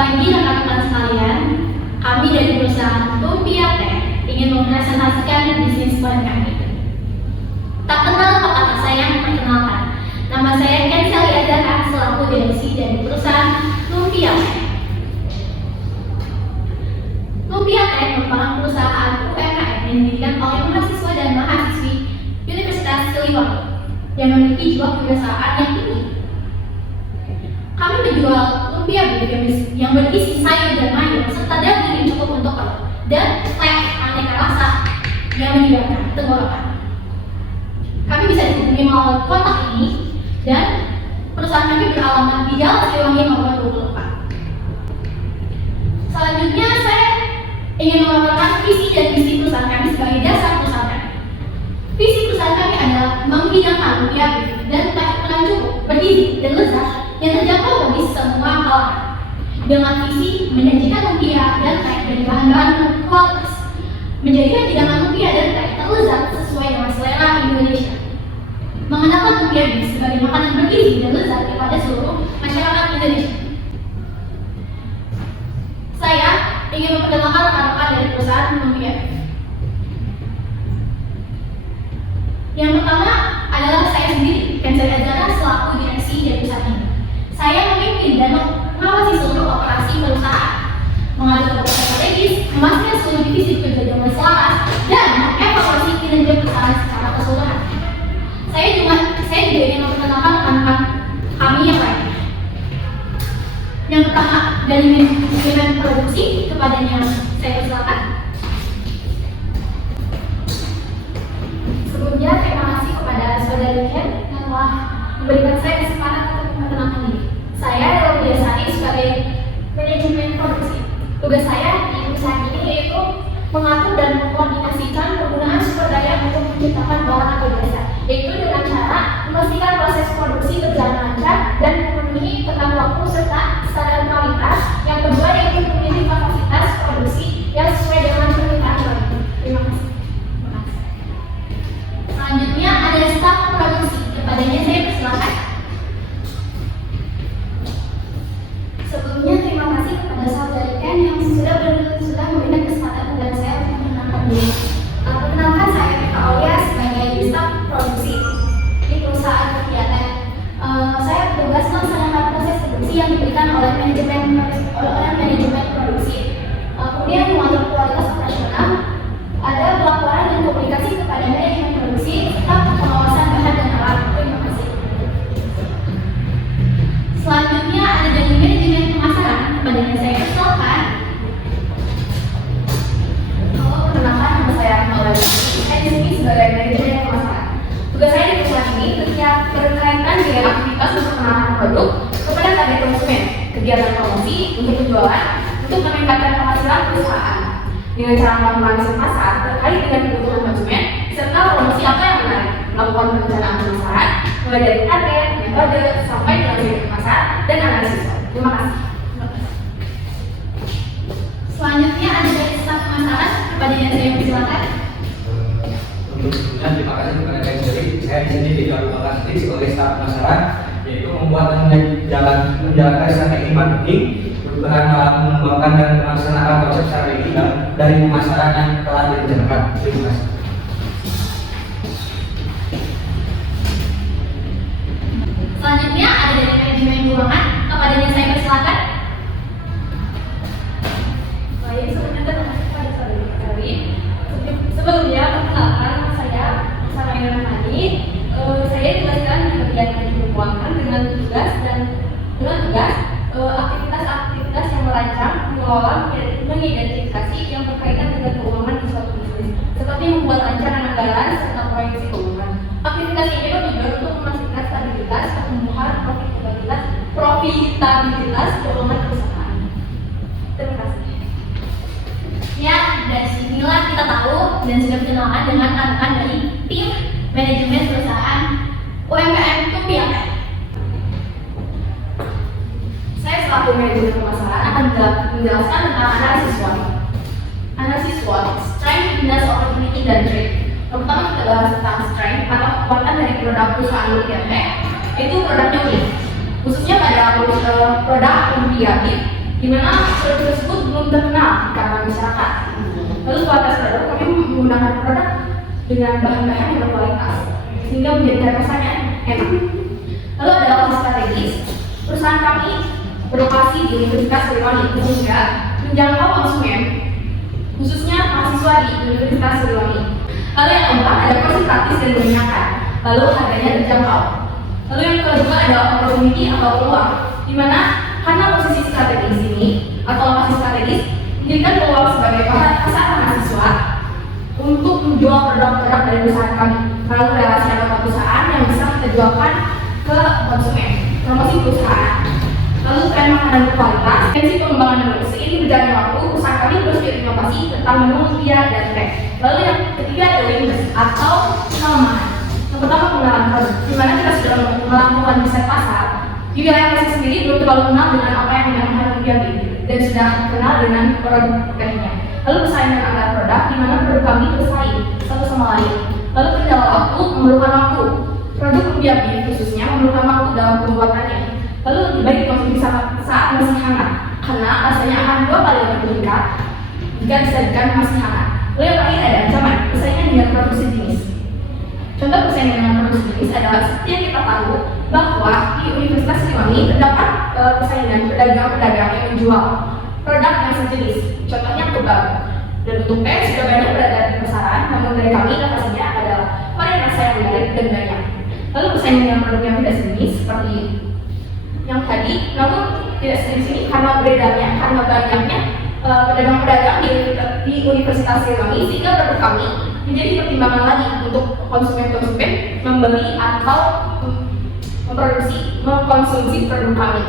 pagi rekan-rekan sekalian, kami dari perusahaan Lumpia Tech ingin mempresentasikan bisnis plan kami. Tak kenal maka tak sayang perkenalkan. Nama saya Kenseli Azhara selaku direksi dari perusahaan Lumpia Tech. Lumpia Tech merupakan perusahaan UMKM yang didirikan oleh mahasiswa dan mahasiswi Universitas Siliwangi yang memiliki jiwa kewirausahaan yang tinggi. Kami menjual lumpia yang berisi sayur dan mayur serta daging yang cukup untuk perut dan snack aneka rasa yang menyegarkan tenggorokan. Kami bisa dihubungi melalui kontak ini dan perusahaan kami beralamat di Jalan Siliwangi nomor 24. Selanjutnya saya ingin memaparkan visi dan misi perusahaan kami sebagai dasar perusahaan kami. Visi perusahaan kami adalah menghidangkan lumpia dan makanan cukup, bergizi dan lezat yang terjangkau bagi semua kalangan. Dengan visi menyajikan lumpia dan teh dari bahan-bahan kualitas, menjadikan hidangan lumpia dan teh terlezat sesuai dengan selera Indonesia. Mengenalkan lumpia sebagai makanan bergizi dan lezat kepada seluruh masyarakat Indonesia. Saya ingin memperkenalkan rekan-rekan dari perusahaan lumpia. Yang pertama adalah saya sendiri, Kenseli Azhara selaku direksi dari perusahaan ini. Saya memimpin dan mengawasi seluruh operasi perusahaan, mengatur keputusan strategis, memastikan seluruh divisi bekerja dengan selaras, dan mengevaluasi kinerja perusahaan secara keseluruhan. Saya juga ingin memperkenalkan rekan-rekan kami yang lainnya. Yang pertama dari manajemen produksi, kepadanya saya persilakan. Sebelumnya terima kasih kepada saudara Ken yang telah memberikan saya kesempatan untuk memperkenalkan diri. Saya Laura Sari sebagai manajemen produksi. Tugas saya di perusahaan ini yaitu mengatur dan mengkoordinasikan penggunaan sumber daya untuk menciptakan barang atau jasa, yaitu dengan cara memastikan proses produksi berjalan lancar dan memenuhi tenggang waktu serta standar kualitas. Yang kedua yaitu memiliki kapasitas produksi yang sesuai dengan permintaan klien. Terima kasih. Selanjutnya ada staf produksi. Kepadanya saya persilakan. Sebelumnya terima kasih kepada saudara Ken yang sudah memberikan kesempatan kepada saya untuk memperkenalkan diri. Perkenalkan saya Mika Aulia sebagai staf produksi di perusahaan Lumpia Tech. Saya bertugas melaksanakan proses produksi yang diberikan oleh manajemen produksi. Kemudian mengatur kualitas operasional, ada pelaporan dan komunikasi kepada manajemen produksi serta pengawasan bahan dan alat. Terima kasih. Selanjutnya ada dari manajemen pemasaran, kepadanya saya persilakan. Halo, perkenalkan nama saya Laura. Saya di sini sebagai manajemen pemasaran. Tugas saya di perusahaan ini berkaitan dengan aktivitas untuk pengenalan produk kepada target konsumen, kegiatan promosi untuk penjualan, untuk meningkatkan penghasilan perusahaan dengan cara melakukan riset pasar terkait dengan kebutuhan konsumen serta promosi apa yang menarik, melakukan perencanaan pemasaran mulai dari target, metode, sampai dengan riset pasar dan analisis. Terima kasih. Selanjutnya ada dari staf pemasaran, kepadanya saya persilakan. Sebelumnya terima kasih kepada Kenseli. Saya di sini dilakukan sebagai staf pemasaran, yaitu membuat dan menjalankan strategi marketing, berperan dalam mengembangkan dan melaksanakan konsep strategi dari pemasaran yang telah direncanakan. Terima kasih. Selanjutnya ada dari manajemen keuangan, kepadanya saya persilakan. Baik, sebelumnya terima kasih kepada saudara Kenseli. Sebelumnya perkenalkan saya Sarah Rahmani. Saya ditugaskan di bagian manajemen keuangan dengan tugas aktivitas yang merancang, mengelola, mengidentifikasi yang berkaitan dengan keuangan di suatu bisnis, seperti membuat rancangan anggaran serta proyeksi keuangan. Aktivitas ini bertujuan untuk memastikan stabilitas, pertumbuhan, profitabilitas keuangan perusahaan. Terima kasih. Ya, dari sinilah kita tahu dan sudah berkenalan dengan rekan-rekan dari tim manajemen perusahaan UMKM Lumpia Tech. Saya selaku manajemen pemasaran akan menjelaskan tentang analisis SWOT. Analisis SWOT, Strength, Weakness, Opportunity, dan Threat. Pertama kita bahas tentang strength atau kekuatan dari produk perusahaan Lumpia Tech, itu produknya unik. Khususnya pada produk Lumpia Beef, di mana produk tersebut belum terkenal di kalangan masyarakat. Lalu kualitas produk, kami menggunakan produk dengan bahan-bahan yang berkualitas sehingga menjadi rasanya enak. Lalu ada lokasi strategis. Perusahaan kami berlokasi di Universitas Siliwangi sehingga menjangkau konsumen, khususnya mahasiswa di Universitas Siliwangi. Lalu yang keempat ada proses praktis dan menyenangkan. Lalu harganya terjangkau. Lalu yang kedua ada opportunity atau peluang, di mana karena posisi strategis ini atau lokasi strategis memberikan peluang sebagai pasar mahasiswa untuk menjual produk-produk dari perusahaan kami. Lalu relasi antar perusahaan yang bisa kita jualkan ke konsumen, promosi perusahaan. Lalu tren makanan berkualitas, tensi pengembangan menu. Seiring berjalannya waktu, perusahaan kami terus berinovasi tentang menu media dan tren. Lalu yang ketiga ada awareness atau pengalaman. Yang pertama pengenalan produk, di mana kita sudah melakukan riset pasar. Di wilayah Mesir sendiri belum terlalu kenal dengan apa yang dinamakan media dan sudah kenal dengan produk tekniknya. Lalu persaingan antar produk, di mana produk kami bersaing satu sama lain. Lalu kendala waktu, memerlukan waktu. Produk media khususnya memerlukan waktu dalam pembuatannya. Lalu lebih baik dikonsumsi saat masih hangat, karena rasanya akan 2 kali lebih meningkat jika disajikan masih hangat. Lalu yang terakhir ada ancaman, persaingan dengan produksi jenis. Contoh persaingan dengan produksi jenis adalah seperti yang kita tahu bahwa di Universitas Siliwangi terdapat persaingan pedagang-pedagang yang menjual produk yang sejenis. Contohnya kebab. Dan untuk teh sudah banyak berada di pasaran, namun dari kami lokasinya adalah varian rasa yang menarik dan banyak. Lalu persaingan dengan produk yang tidak sejenis seperti yang tadi, namun tidak sejenis ini karena beredarnya, karena banyaknya pedagang-pedagang di Universitas Siliwangi, sehingga produk kami menjadi pertimbangan lagi untuk konsumen-konsumen membeli atau mengkonsumsi produk kami.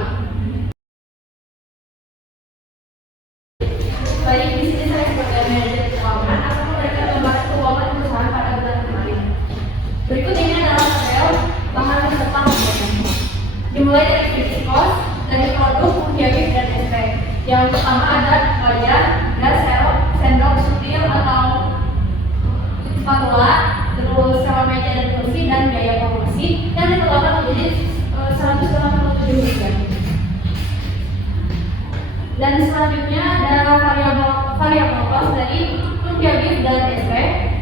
Baik, di sini saya sebagai manajer keuangan akan memberikan gambaran keuangan perusahaan pada bulan kemarin. Berikut ini adalah tabel bahan peserta pembayaran. Dimulai dari fixed cost, dari produk, biaya dan SP. Yang pertama ada wajar, gas, serok, sendok, sutil atau spatula, terus sewa meja dan kursi dan biaya promosi yang dikeluarkan menjadi 187 rupiah. Dan selanjutnya ada variabel cost dari lumpia beef dan SP.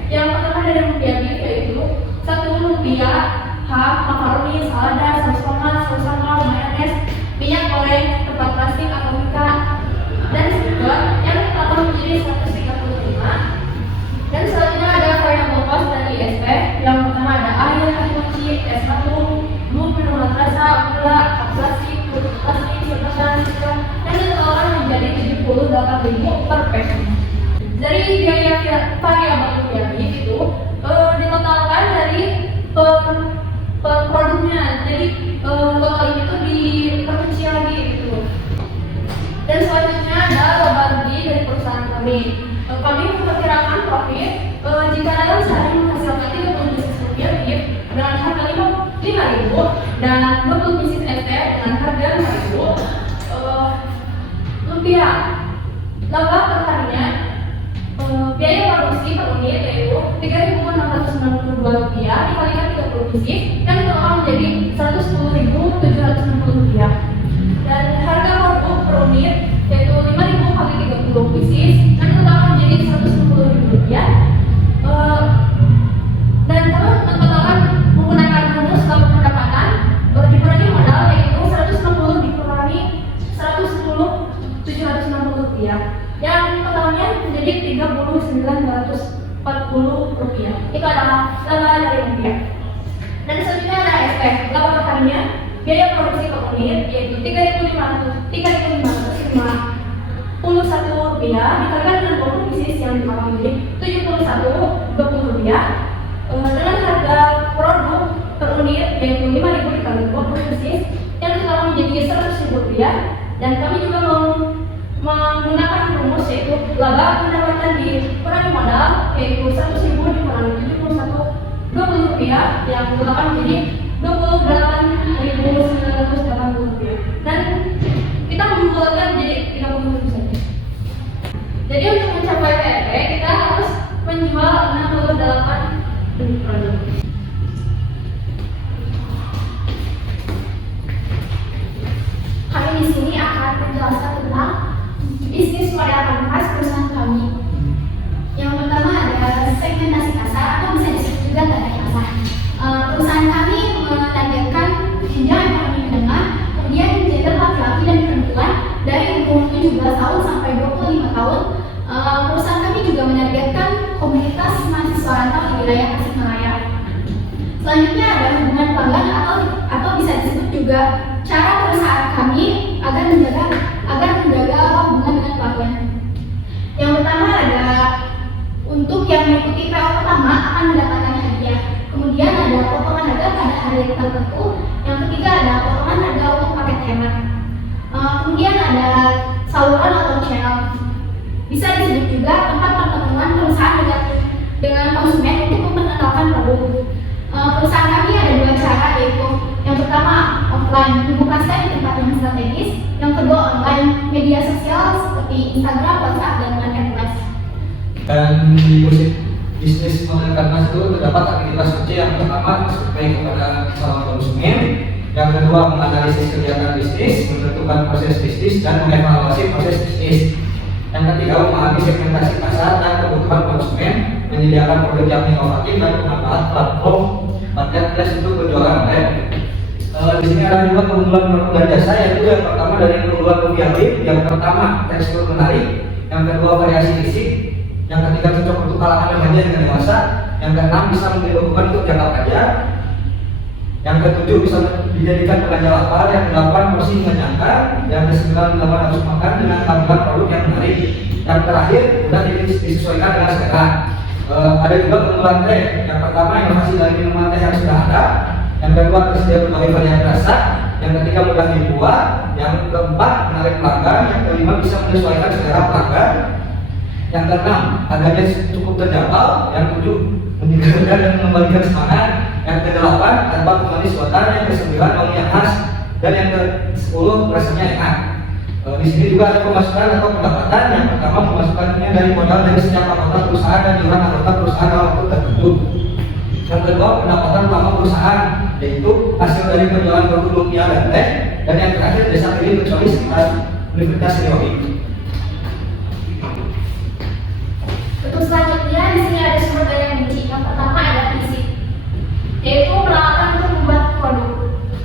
Yang pertama dari lumpia beef yaitu 1 rupiah ham, makaroni, salada, saus tomat, saus sambal, mayones, minyak goreng, tempat plastik atau mika, dan stiker yang dikeluarkan menjadi 135. Dan selanjutnya ada variabel cost dari SP. Yang pertama ada air, kunci, es batu, bumbu, minuman rasa, gula, plastik, plastik, dan dikeluarkan menjadi 78.000 per pack. Dari biaya variabel lumpia beef itu ditotalkan dari per produknya. Jadi total itu diperkecil lagi gitu. Dan selanjutnya ada laba rugi dari perusahaan kami. Kami memperkirakan profit jika dalam sehari menghasilkan 30 bisnis rupiah beef dengan harga 5.000 dan 20 bisnis SP dengan harga 5.000 rupiah. Laba per harinya biaya produksi per unit yaitu 3.692 rupiah dikalikan 30 bisnis yang ditotalkan menjadi 110.760 rupiah. Dan harga produk per unit yaitu 5.000 kali 30 bisnis yang ditotalkan menjadi 160.000 rupiah. Dan kalau mentotalkan menggunakan rumus kalau pendapatan dikurangi modal yaitu 160 dikurangi 110 760 rupiah yang totalnya menjadi 39.940 rupiah. Itu adalah laba dari rupiah. Dan selanjutnya ada SP. Laba per harinya biaya produksi per unit yaitu 3.551 rupiah dikalikan dengan 20 bisnis yang dikeluarkan menjadi 71.20 rupiah. Dengan harga produk per unit yaitu 5.000 dikali 20 bisnis yang dikeluarkan menjadi 100.000 rupiah. Dan kami juga menggunakan rumus yaitu laba pendapatan dikurangi modal yaitu 100.000 dikurangi 71.20 rupiah yang dikeluarkan menjadi 28.980 rupiah. Dan kita membuatkan menjadi 30 saja. Jadi untuk mencapai PRT kita harus menjual 68 produk. Kami di sini akan menjelaskan tentang wilayah Tasikmalaya. Selanjutnya ada hubungan pelanggan atau bisa disebut juga cara perusahaan kami agar menjaga hubungan dengan pelanggan. Yang pertama ada untuk yang mengikuti PO pertama akan mendapatkan hadiah. Kemudian ada potongan harga pada hari tertentu. Yang ketiga ada potongan harga untuk paket hemat. Kemudian ada saluran atau channel. Bisa disebut juga tempat pertemuan perusahaan dengan konsumen untuk memperkenalkan produk. Perusahaan kami ada dua cara, yaitu yang pertama offline, membuka stand di tempat yang strategis. Yang kedua online, media sosial seperti Instagram, WhatsApp, dan Marketplace. Dan di musik bisnis modern Karnas itu terdapat aktivitas kunci. Yang pertama survei kepada calon konsumen, yang kedua menganalisis kegiatan bisnis, menentukan proses bisnis, dan mengevaluasi proses bisnis. Yang ketiga memahami segmentasi pasar dan kebutuhan konsumen, menyediakan produk yang inovatif dan pemanfaat platform marketplace untuk berjualan online. Di sini ada juga keunggulan produk dan jasa, yaitu yang pertama dari keunggulan rupiahnya, yang pertama tekstur menarik, yang kedua variasi fisik, yang ketiga cocok untuk kalangan remaja dengan dewasa, yang keenam bisa menjadi dokumen untuk jangka panjang, yang ketujuh bisa dijadikan belanja lapar, yang kedelapan porsi mengenyangkan, yang kesembilan melakukan nafsu makan dengan tampilan produk yang menarik, yang terakhir sudah disesuaikan dengan selera. Ada juga keunggulan teh, yang pertama inovasi dari minuman teh yang sudah ada, yang kedua tersedia berbagai varian rasa, yang ketiga mudah dibuat, yang keempat menarik pelanggan, yang kelima bisa menyesuaikan selera pelanggan, yang keenam harganya cukup terjangkau, yang ketujuh menyegarkan dan mengembalikan semangat, yang kedelapan tanpa pemanis buatan, yang kesembilan wangi yang khas, dan yang ke-10 rasanya enak. Di sini juga ada pemasukan atau pendapatan. Yang pertama pemasukannya dari modal dari setiap anggota perusahaan dan iuran anggota perusahaan dalam waktu tertentu. Yang kedua pendapatan utama perusahaan, yaitu hasil dari penjualan produk lumpia dan teh, dan yang terakhir desa pilih kecuali sekitar Universitas Riau. Untuk selanjutnya di sini ada sumber daya kunci. Yang pertama ada fisik, yaitu peralatan untuk membuat produk.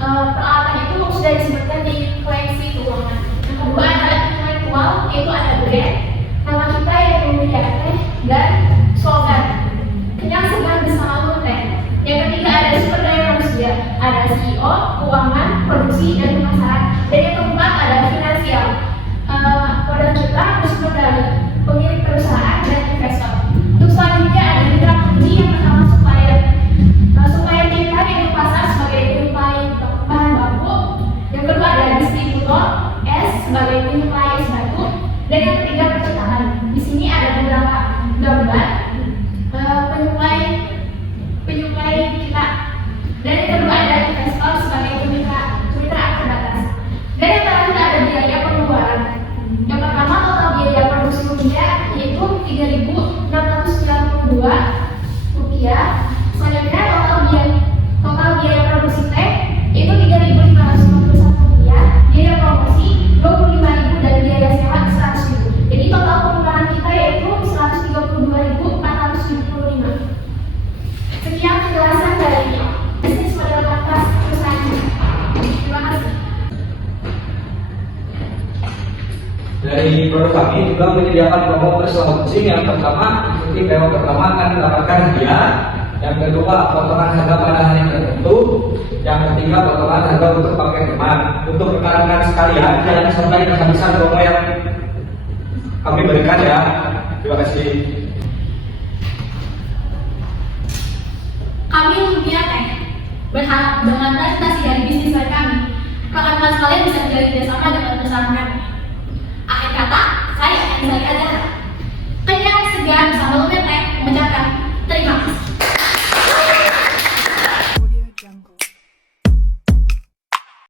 Peralatan itu sudah disebutkan di koleksi keuangan. Yang kedua ada intelektual, yaitu ada brand, nama kita yaitu media teh, dan slogan kenyang segar bersama teh. Yang ketiga ada sumber daya manusia, ada CEO, keuangan, produksi, dan pemasaran. Dan yang keempat ada finansial. Produk kita bersumber dari pemilik perusahaan dan investor. Untuk selanjutnya ada mitra kunci. Yang pertama supplier kita yaitu pasar sebagai penyuplai bahan baku. Yang kedua ada distributor S sebagai penyuplai es batu. Dan yang ketiga percetakan. Di sini ada beberapa gambar penyuplai kita. Dan yang kedua ada investor sebagai kemitraan terbatas. Dan yang terakhir ada biaya pengeluaran. Yang pertama total biaya produksi rupiah yaitu Rp3.692. Selanjutnya total biaya produksi teh yaitu Rp3.551. Biaya promosi Rp25.000 dan biaya sewa Rp100.000. Jadi total pengeluaran kita yaitu Rp132.475. Sekian penjelasan dari bisnis model kanvas perusahaan ini. Terima kasih. Dari produk kami juga menyediakan promo bersama kucing. Yang pertama, ikuti PO pertama akan mendapatkan hadiah. Yang kedua, potongan harga pada hari tertentu. Yang ketiga, potongan harga untuk paket hemat. Untuk rekan-rekan sekalian, jangan sampai kehabisan promo yang kami berikan ya. Terima kasih.